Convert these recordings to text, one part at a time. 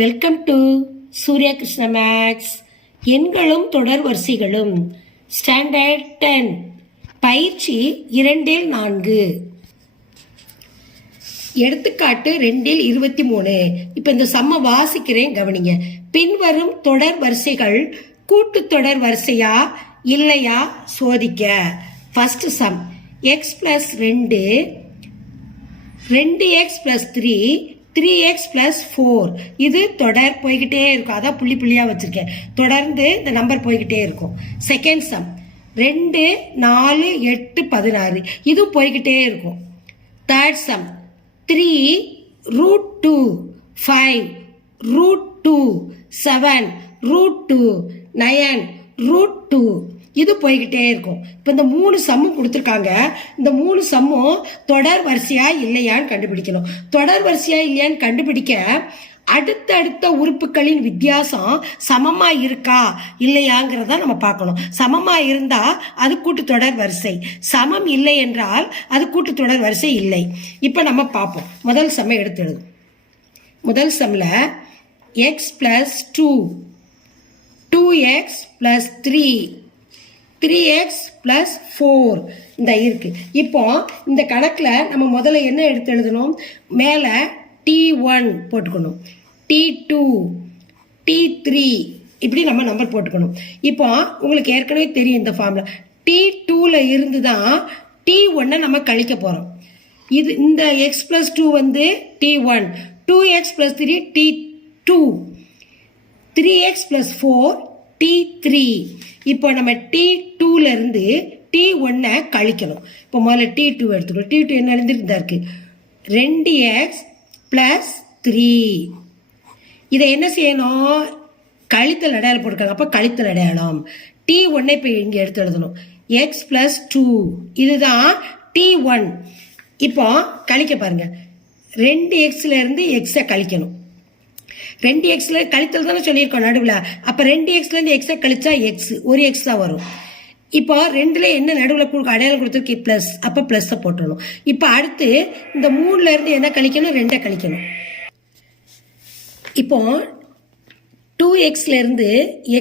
Welcome to Surya Krishna maths. எண்களும் தொடர் வரிசைகளும் standard 10 பயிற்சி 2-4. எடுத்துக்காட்டு 2-23. இப்போ இந்த சம்ம வாசிக்கிறேன், கவனிங்க. பின்வரும் தொடர் வரிசைகள் கூட்டு தொடர் வரிசையா இல்லையா சோதிக்க. First sum x + 2 2x + 3 3x + 4. இது தொடர் போய்கிட்டே இருக்கும். அதான் புள்ளி புள்ளியா வச்சிருக்கேன். தொடர்ந்து இந்த நம்பர் போய்கிட்டே இருக்கும். Second sum 2 4 8 16. இது போய்கிட்டே இருக்கும். Third sum 3 √2 5 √2 7 √2 9 √2. இது போய்கிட்டே இருக்கும். இப்போ இந்த 3 சம்மும் கொடுத்துருக்காங்க. இந்த 3 சம்மும் தொடர் வரிசையா இல்லையான்னு கண்டுபிடிக்கணும். தொடர் வரிசையா இல்லையான்னு கண்டுபிடிக்க அடுத்தடுத்த உறுப்புகளின் வித்தியாசம் சமமா இருக்கா இல்லையாங்கிறத நம்ம பார்க்கணும். சமமா இருந்தா அது கூட்டுத்தொடர் வரிசை, சமம் இல்லை என்றால் அது கூட்டுத்தொடர் வரிசை இல்லை. இப்போ நம்ம பார்ப்போம். முதல் சம்மை எடுத்து எழுதும். முதல் சம்ல x + 2 2x + 3 3x + 4 இந்த இருக்கு. இப்போ இந்த கணக்குல நம்ம முதல்ல என்ன எடுத்து எழுதணும்? மேல T1 போட்டுக்கணும், T2 T3 இப்படி நம்ம நம்பர் போட்டுக்கணும். இப்போ உங்களுக்கு ஏற்கனவே தெரியும் இந்த ஃபார்ம்ல T2ல இருந்து தான் T1 நம்ம கழிக்க போறோம். இது இந்த x + 2 வந்து T1, 2x + 3 T2, 3x + 4 T3. இப்போ நம்ம T2ல இருந்து T1 கழிக்கணும். இப்போ முதல்ல T2 எடுத்துக்கணும். T2 என்ன இருந்துருந்தா இருக்கு? 2x + 3. இதை என்ன செய்யணும்? கழித்தல் அடையாளம் போட்டுருக்காங்க. அப்போ கழித்தல் அடையாளம். T1 இப்போ இங்கே எடுத்து எழுதணும். x + 2 இதுதான் T1. இப்போ கழிக்க பாருங்க. 2xல இருந்து x கழிக்கணும். 2xல கழித்தல் தானே சொல்லியிருக்கோம் நடுவில். அப்போ 2xல இருந்து x கழிச்சா x, ஒரு x தான் வரும். இப்போ 2ல என்ன நடுவில் அடையாளம் கொடுத்துருக்கு? ப்ளஸ். அப்போ ப்ளஸ்ஸை போட்டுடணும். இப்போ அடுத்து இந்த 3ல இருந்து என்ன கழிக்கணும்? 2 கழிக்கணும். இப்போ 2xல இருந்து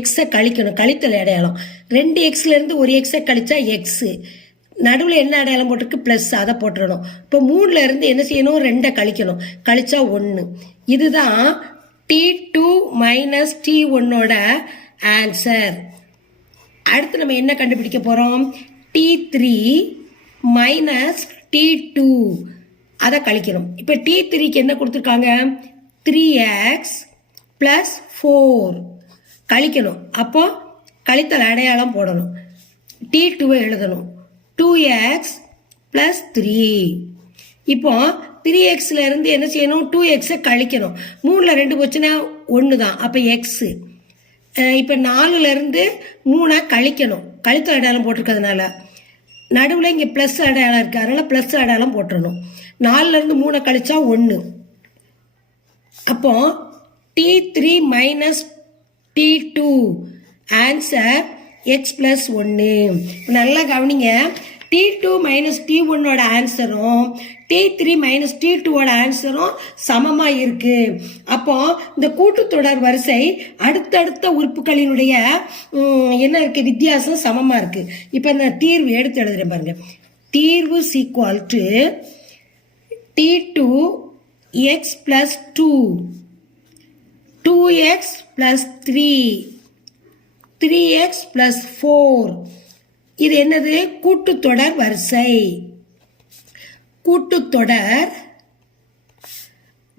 x கழிக்கணும், கழித்தல் அடையாளம். 2xல இருந்து ஒரு x கழிச்சா x, நடுவில் என்ன அடையாளம் போட்டிருக்கு? ப்ளஸ், அதை போட்டுடணும். இப்போ 3ல இருந்து என்ன செய்யணும்? 2 கழிக்கணும், கழிச்சா 1. இதுதான் T2 - T1ஓட ஆன்சர். அடுத்து நம்ம என்ன கண்டுபிடிக்க போறோம்? T3 - T2 அதை கழிக்கணும். இப்போ T3க்கு என்ன கொடுத்துருக்காங்க? 3x + 4 கழிக்கணும். அப்போ கழித்தல் அடையாளம் போடணும். T2 எழுதணும். 2x + 3. இப்போ 3xல இருந்து என்ன செய்யணும்? 2x கழிக்கணும். 3ல 2 போச்சுன்னா 1 தான். அப்போ x. இப்போ 4ல இருந்து 3 கழிக்கணும், கழித்தல் அடையாளம் போட்டிருக்கிறதுனால. நடுவில் இங்கே ப்ளஸ் அடையாளம் இருக்கு, அதனால ப்ளஸ் அடையாளம் போட்டுடணும். 4ல இருந்து 3 கழிச்சா 1. அப்போ T3 - T2 ஆன்சர் x + 1. நல்லா கவனிங்க. T2 - T1ஓட ஆன்சரும் T3 - T2ஓட ஆன்சரும் சமமா இருக்கு. அப்போ இந்த கூட்டுத்தொடர் வரிசை அடுத்தடுத்த உறுப்புகளினுடைய என்ன இருக்கு? வித்தியாசம் சமமா இருக்கு. இப்போ நான் தீர்வு எடுத்து எழுதுறேன் பாருங்க. தீர்வு = T2 x + 2 2x + 3 3x + 4. இது என்னது? கூட்டுத்தொடர் வரிசை. கூட்டுத்தொடர்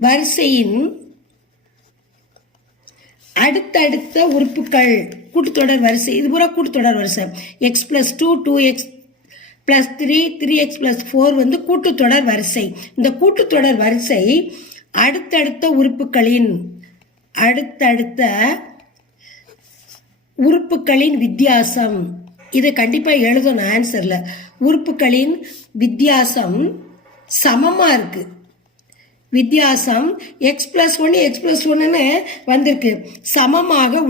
வரிசையின் அடுத்தடுத்த உறுப்புகள் கூட்டுத்தொடர் வரிசை. இது பூரா கூட்டுத்தொடர் வரிசை. x + 2 2x + 3 3x + 4 வந்து கூட்டுத்தொடர் வரிசை. இந்த கூட்டுத்தொடர் வரிசை அடுத்தடுத்த உறுப்புகளின் வித்தியாசம். இது கண்டிப்பா எழுதணும் ஆன்சர்ல. உறுப்புகளின் வித்தியாசம் சமமா இருக்கு. வித்தியாசம் x + 1 x + 1ன்னு வந்திருக்கு. சமமாக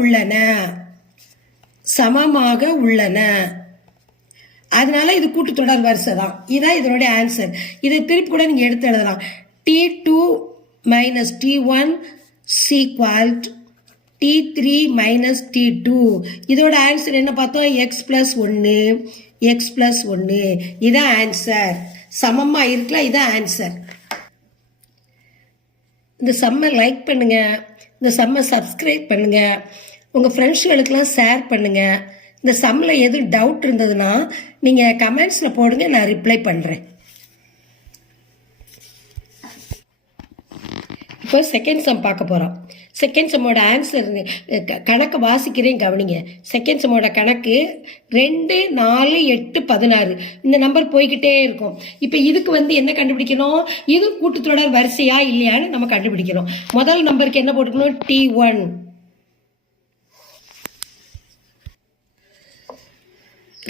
உள்ளன. அதனால இது கூட்டுத்தொடர் வரிசை தான். இதான் இதனுடைய ஆன்சர். இதை திருப்பி கூட நீங்க எடுத்து எழுதலாம். T2 - T1 equal to T3 minus T2. இதோட ஆன்சர் என்ன பார்த்தோம்? x plus 1 x plus 1. இதான் ஆன்சர். சமமா இருக்கலாம். இதான் ஆன்சர். இந்த சம்மை லைக் பண்ணுங்க, இந்த சம்மை சப்ஸ்கிரைப் பண்ணுங்க, உங்கள் ஃப்ரெண்ட்ஸுகளுக்கெல்லாம் ஷேர் பண்ணுங்க. இந்த சம்மில் எதுவும் டவுட் இருந்ததுன்னா நீங்கள் கமெண்ட்ஸில் போடுங்க, நான் ரிப்ளை பண்ணுறேன். இப்போ செகண்ட் சம் பார்க்க போகிறோம். செகண்ட் சம்மோட ஆன்சர் கணக்கை வாசிக்கிறேன் கவனிங்க. செகண்ட் சம்மோட கணக்கு 2 4 8 16. இந்த நம்பர் போய்கிட்டே இருக்கும். இப்போ இதுக்கு என்ன கண்டுபிடிக்கணும்? இது கூட்டுத்தொடர் வரிசையா இல்லையான்னு நம்ம கண்டுபிடிக்கணும். முதல் நம்பருக்கு என்ன போட்டுக்கணும்? T1.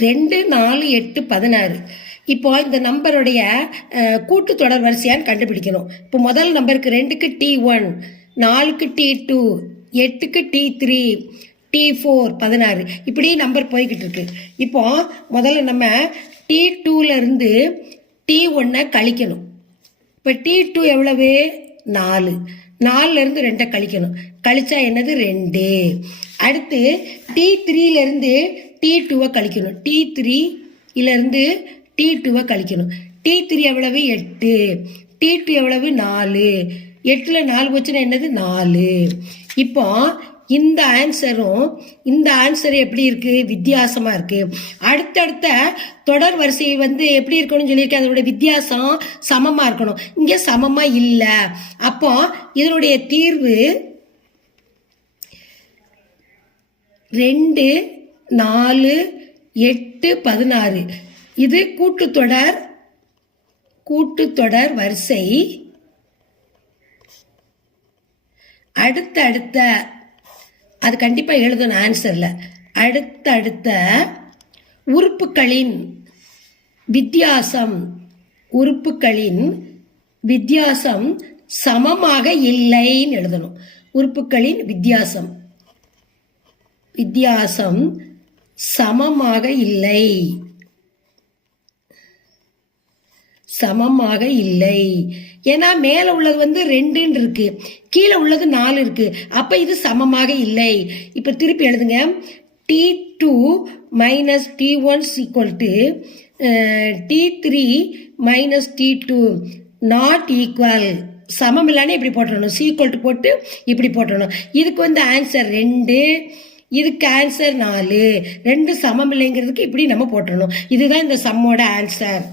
ரெண்டு 4 8 16. இப்போ இந்த நம்பருடைய கூட்டுத்தொடர் வரிசையான்னு கண்டுபிடிக்கணும். இப்போ முதல் நம்பருக்கு 2க்கு T1, 4க்கு T2, 8க்கு T3, T4 16. இப்படி நம்பர் போய்கிட்டு இருக்கு. இப்போ முதல்ல நம்ம T2ல இருந்து T1 கழிக்கணும். இப்போ T2 எவ்வளவு? 4. 4ல இருந்து 2 கழிக்கணும். கழிச்சா என்னது? 2. அடுத்து T3ல இருந்து T2 கழிக்கணும். T3ல இருந்து T2 கழிக்கணும். T3 எவ்வளவு? 8. T2 எவ்வளவு? 4. 8ல 4 போச்சுன்னா என்னது? 4. இப்போ இந்த ஆன்சரும் இந்த ஆன்சர் எப்படி இருக்கு? வித்தியாசமா இருக்கு. அடுத்தடுத்த தொடர் வரிசை எப்படி இருக்கணும்னு சொல்லியிருக்கேன். அதோட வித்தியாசம் சமமா இருக்கணும். இங்க சமமா இல்ல. அப்போ இதனுடைய தீர்வு 2 4 8 16. இது கூட்டுத்தொடர் வரிசை. அடுத்தடுத்த அது கண்டிப்பா எழுதணும் ஆன்சர்ல. அடுத்தடுத்த உறுப்புகளின் வித்தியாசம் சமமாக இல்லைன்னு எழுதணும். உறுப்புகளின் வித்தியாசம் சமமாக இல்லை. ஏன்னா மேல உள்ளது 2 இருக்கு, கீழே உள்ளது 4 இருக்கு. அப்ப இது சமமாக இல்லை. இப்ப திருப்பி எழுதுங்க. T2 minus T1 equal to T3 minus T2 not equal. சமம் இல்லைன்னு இப்படி போட்டணும். சீக்வல் டு போட்டு இப்படி போட்டணும். இதுக்கு ஆன்சர் 2, இதுக்கு ஆன்சர் 4. 2 சமம் இல்லைங்கிறதுக்கு இப்படி நம்ம போட்டணும். இதுதான் இந்த சம்மோட ஆன்சர்.